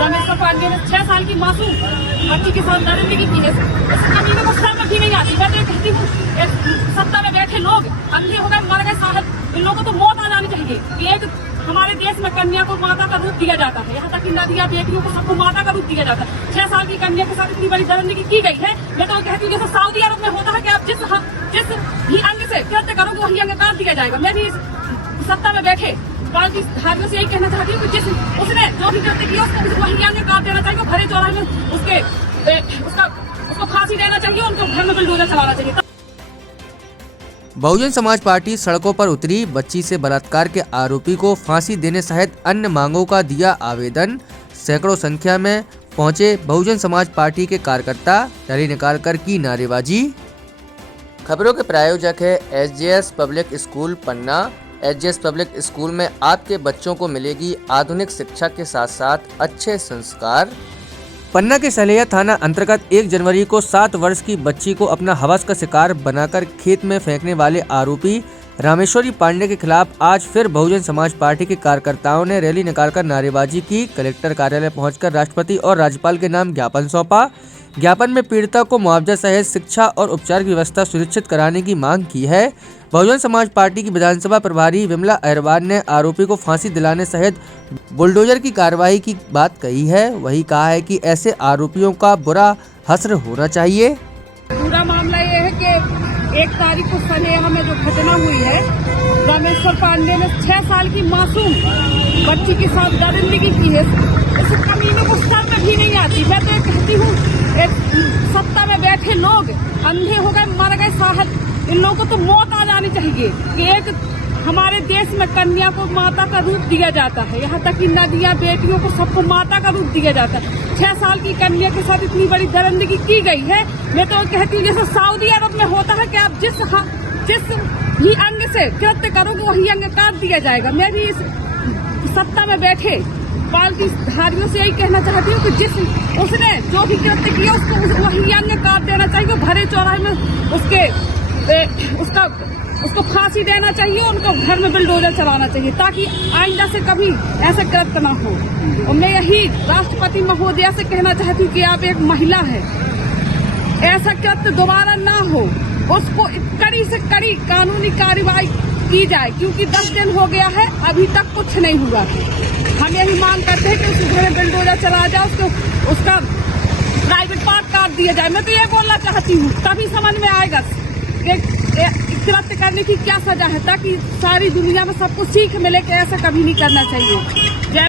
रामेश्वर पांडे ने 6 साल की मासूम बच्ची के साथ दरिंदगी की है। इस कमीने को शर्म भी नहीं आती। मैं तो कहती हूँ सत्ता में बैठे लोग अंधे हो गए, मर गए, साहब इन लोगों को मौत आ जानी चाहिए। एक हमारे देश में कन्या को माता का रूप दिया जाता है, यहाँ तक कि नदियाँ बेटियों को सबको माता का रूप दिया जाता है। 6 साल की कन्या के साथ इतनी बड़ी दरिंदगी की गई है। मैं तो कहती हूँ जैसे सऊदी अरब में होता है कि आप जिस भी अंग से कृत्य करोगे वही अंग काट दिया जाएगा। मैं भी सत्ता में बैठे पार्टी धारियों से यही कहना चाहती हूँ कि जिस उसने जो भी कृत्य किया उसको वही अंग काट देना चाहिए। भरे चौराहे में उसको फांसी देना चाहिए, उनको घर में बुलडोजर चलाना चाहिए। बहुजन समाज पार्टी सड़कों पर उतरी, बच्ची से बलात्कार के आरोपी को फांसी देने सहित अन्य मांगों का दिया आवेदन। सैकड़ों संख्या में पहुंचे बहुजन समाज पार्टी के कार्यकर्ता, रैली निकालकर की नारेबाजी। खबरों के प्रायोजक है एसजेएस पब्लिक स्कूल पन्ना। एसजेएस पब्लिक स्कूल में आपके बच्चों को मिलेगी आधुनिक शिक्षा के साथ साथ अच्छे संस्कार। पन्ना के सलेया थाना अंतर्गत 1 जनवरी को 7 वर्ष की बच्ची को अपना हवस का शिकार बनाकर खेत में फेंकने वाले आरोपी रामेश्वरी पांडे के खिलाफ आज फिर बहुजन समाज पार्टी के कार्यकर्ताओं ने रैली निकालकर नारेबाजी की। कलेक्टर कार्यालय पहुंचकर राष्ट्रपति और राज्यपाल के नाम ज्ञापन सौंपा। ज्ञापन में पीड़िता को मुआवजा सहित शिक्षा और उपचार की व्यवस्था सुनिश्चित कराने की मांग की है। बहुजन समाज पार्टी की विधानसभा प्रभारी विमला अहरवार ने आरोपी को फांसी दिलाने सहित बुलडोजर की कार्रवाई की बात कही है। वही कहा है कि ऐसे आरोपियों का बुरा हश्र होना चाहिए। पूरा मामला ये है कि 1 तारीख को सलेया में जो घटना हुई है, रामेश्वर पांडे ने 6 साल की मासूम बच्ची के साथ दरिंदगी की है। इस कमीने को शर्म भी नहीं आती। मैं तो कहती हूँ सत्ता में बैठे लोग अंधे हो गए, मर गए, साहब इन लोगों को तो मौत आ जानी चाहिए कि एक हमारे देश में कन्या को माता का रूप दिया जाता है, यहाँ तक कि नदियाँ बेटियों को सबको माता का रूप दिया जाता है। 6 साल की कन्या के साथ इतनी बड़ी दरिंदगी की गई है। मैं तो कहती हूँ जैसे सऊदी अरब में होता है कि आप जिस भी अंग से कृत्य करोगे वही अंग काट दिया जाएगा। मैं भी इस सत्ता में बैठे पार्टी धारियों से यही कहना चाहती हूँ कि जिस उसने जो भी कृत्य किया उसको वही अंग काट देना चाहिए। भरे चौराहे में उसको फांसी देना चाहिए, उनको घर में बुलडोजर चलाना चाहिए ताकि आइंदा से कभी ऐसा कृत्य न हो। और मैं यही राष्ट्रपति महोदया से कहना चाहती हूँ कि आप एक महिला है, ऐसा कृत्य दोबारा ना हो, उसको कड़ी से कड़ी कानूनी कार्रवाई की जाए क्योंकि 10 दिन हो गया है अभी तक कुछ नहीं हुआ। हम यही मांग करते हैं कि उसके घर में बुलडोजर चला जाए, उसका प्राइवेट पार्ट काट दिया जाए। मैं तो ये बोलना चाहती हूँ तभी समझ में आएगा कृत्य करने की क्या सजा है, ताकि सारी दुनिया में सबको सीख मिले कि ऐसा कभी नहीं करना चाहिए।